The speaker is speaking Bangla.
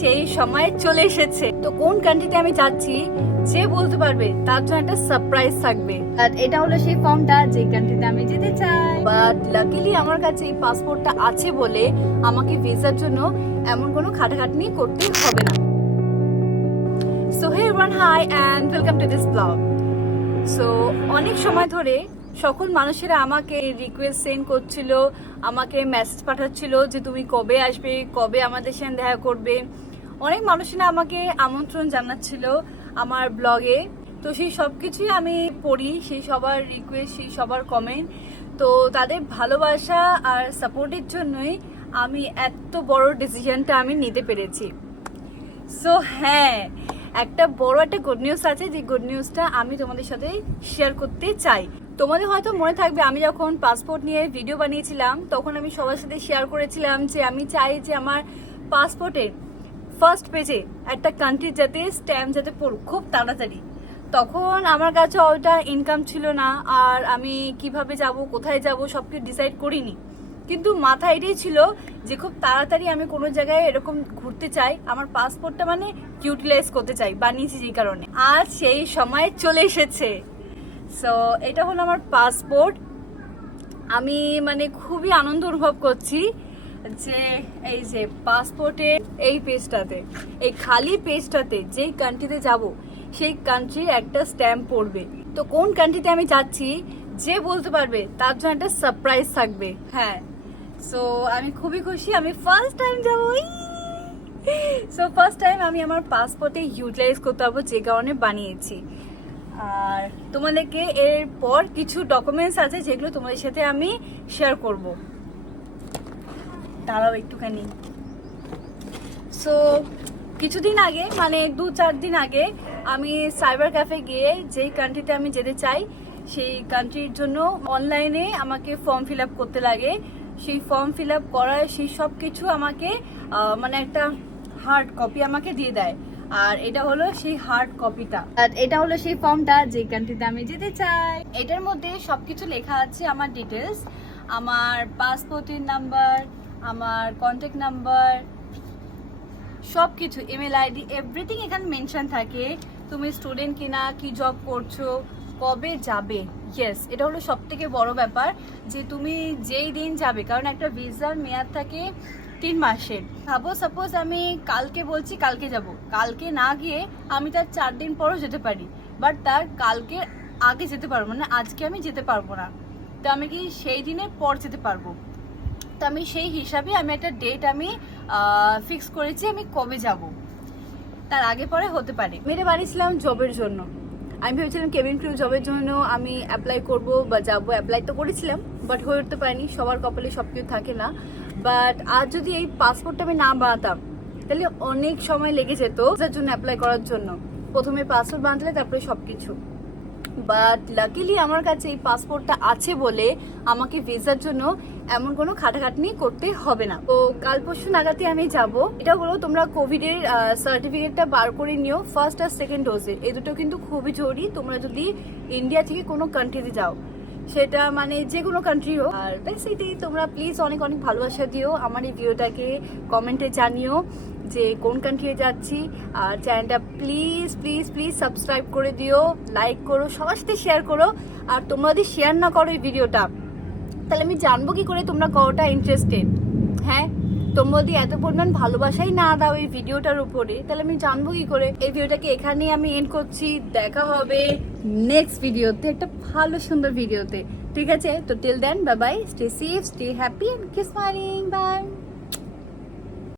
সেই সময় চলে এসেছে। তো কোন কান্ট্রিতে আমি যাচ্ছি, যে বলতে পারবে, তার জন্য একটা সারপ্রাইজ থাকবে। আর এটা হলো সেই ফর্মটা যে কান্ট্রিতে আমি যেতে চাই। বাট লাকিলি আমার কাছে এই পাসপোর্টটা আছে বলে আমাকে ভিসার জন্য এমন কোনো খাটাখাটনি করতে হবে না। So hey everyone hi and welcome to this vlog so অনেক সময় ধরে সকল মানুষেরা আমাকে রিকোয়েস্ট সেন্ড করছিল, আমাকে মেসেজ পাঠাচ্ছিল যে তুমি কবে আসবে, কবে আমাদের সাথে দেখা করবে। অনেক মানুষেরা আমাকে আমন্ত্রণ জানাচ্ছিল আমার ব্লগে তো সেই সব কিছুই আমি পড়ি, সেই সবার রিকোয়েস্ট সেই সবার কমেন্ট তো তাদের ভালোবাসা আর সাপোর্টের জন্যই আমি এত বড় ডিসিশনটা আমি নিতে পেরেছি। সো হ্যাঁ একটা বড় একটা গুড নিউজ আছে, যে গুড নিউজটা আমি তোমাদের সাথে শেয়ার করতে চাই। তোমাদের হয়তো মনে থাকবে, আমি যখন পাসপোর্ট নিয়ে ভিডিও বানিয়েছিলাম, তখন আমি সবার সাথে শেয়ার করেছিলাম যে আমি চাই যে আমার পাসপোর্টের ফার্স্ট পেজে একটা কান্ট্রির যাতে স্ট্যাম্প যাতে পড়ুক, খুব তাড়াতাড়ি। তখন আমার কাছে অলটা ইনকাম ছিল না, আর আমি কীভাবে যাব, কোথায় যাব সব কিছু ডিসাইড করিনি। কিন্তু মাথা এটাই ছিল যে খুব তাড়াতাড়ি আমি কোনো জায়গায় এরকম ঘুরতে চাই, আমার পাসপোর্টটা মানে ইউটিলাইজ করতে চাই, বানিয়েছি যে কারণে। আজ সেই সময় চলে এসেছে। সো এটা হলো আমার পাসপোর্ট আমি মানে খুবই আনন্দ অনুভব করছি যে এই যে পাসপোর্টে এই পেজটাতে এই খালি পেজটাতে যেই কান্ট্রিতে যাব, সেই কান্ট্রির একটা স্ট্যাম্প পড়বে। তো কোন কান্ট্রিতে আমি যাচ্ছি, যে বলতে পারবে, তার জন্য একটা সারপ্রাইজ থাকবে। হ্যাঁ। সো আমি খুবই খুশি, আমি ফার্স্ট টাইম যাব সো ফার্স্ট টাইম আমি আমার পাসপোর্টে ইউটিলাইজ করতে পারব, যে কারণে বানিয়েছি। আর তোমাদেরকে এরপর কিছু ডকুমেন্টস আছে যেগুলো তোমাদের সাথে আমি শেয়ার করব। দাঁড়াও একটুখানি। সো কিছুদিন আগে মানে দু চার দিন আগে, আমি সাইবার ক্যাফে গিয়ে যেই কান্ট্রিতে আমি যেতে চাই, সেই কান্ট্রির জন্য অনলাইনে আমাকে ফর্ম ফিল করতে লাগে। সেই ফর্ম ফিল করার সেই সব কিছু আমাকে মানে একটা হার্ড কপি আমাকে দিয়ে দেয়। আর এটা হলো সেই হার্ড কপিটা আর এটা হলো সেই ফর্মটা যে কান্ট্রিতে আমি যেতে চাই। এটার মধ্যে সবকিছু লেখা আছে আমার ডিটেলস আমার পাসপোর্টের নাম্বার আমার কন্ট্যাক্ট নাম্বার সব কিছু ইমেল আইডি এভরিথিং এখানে মেনশন থাকে। তুমি স্টুডেন্ট কিনা কি জব করছ কবে যাবে? ইয়েস এটা হলো সব থেকে বড় ব্যাপার যে তুমি যেই দিন যাবে, কারণ একটা ভিসার মেয়াদ থাকে তিন মাসের। ভাবো সাপোজ আমি কালকে বলছি কালকে যাব। কালকে না গিয়ে আমি তার চার দিন পরও যেতে পারি বাট তার কালকে আগে যেতে পারব না, আজকে আমি যেতে পারব না। তো আমি কি সেই দিনের পর যেতে পারব? তো আমি সেই হিসাবে আমি একটা ডেট আমি ফিক্স করেছি আমি কবে যাব। তার আগে পরে হতে পারে। মেরে বানিয়েছিলাম জবের জন্য। আমি ভেবেছিলাম কেবিন ক্রু জবের জন্য আমি অ্যাপ্লাই করব বা যাব। অ্যাপ্লাই তো করেছিলাম বাট হয়ে উঠতে পারিনি। সবার কপালে সব কিছু থাকে না। বাট আর যদি এই পাসপোর্টটা আমি না বানাতাম, তাহলে অনেক সময় লেগে যেত যার জন্য অ্যাপ্লাই করার জন্য। প্রথমে পাসপোর্ট বানালে তারপরে সব কিছু বাট লাকিলি আমার কাছে এই পাসপোর্টটা আছে বলে আমাকে ভিসার জন্য এমন কোনো খাটাখাটনি করতে হবে না। তো কাল পরশু নাগাতে আমি যাব। এটা হলো তোমরা কোভিডের সার্টিফিকেটটা বার করে নিও ফার্স্ট আর সেকেন্ড ডোজের এই দুটো কিন্তু খুবই জরুরি। তোমরা যদি ইন্ডিয়া থেকে কোনো কান্ট্রিতে যাও সেটা মানে যে কোনো কান্ট্রি হোক। আর বেসিকলি তোমরা প্লিজ অনেক অনেক ভালোবাসা দিও। আমার এই ভিডিওটাকে কমেন্টে জানিও যে কোন কান্ট্রিতে যাচ্ছি। আর চ্যানেলটা প্লিজ প্লিজ প্লিজ সাবস্ক্রাইব করে দিও লাইক করো, সবার সাথে শেয়ার করো। আর তোমরা যদি শেয়ার না করো এই ভিডিওটা, তাহলে আমি জানব কি করে তোমরা কতটা ইন্টারেস্টেড হ্যাঁ? তোমরা যদি এত পরিমাণ ভালোবাসাই না দাও এই ভিডিওটার উপরে, তাহলে আমি জানব কি করে? এই ভিডিওটাকে এখানেই আমি এন্ড করছি? দেখা হবে নেক্সট ভিডিওতে, একটা ভালো সুন্দর ভিডিওতে। ঠিক আছে? তো till then bye bye stay safe stay happy and keep smiling bye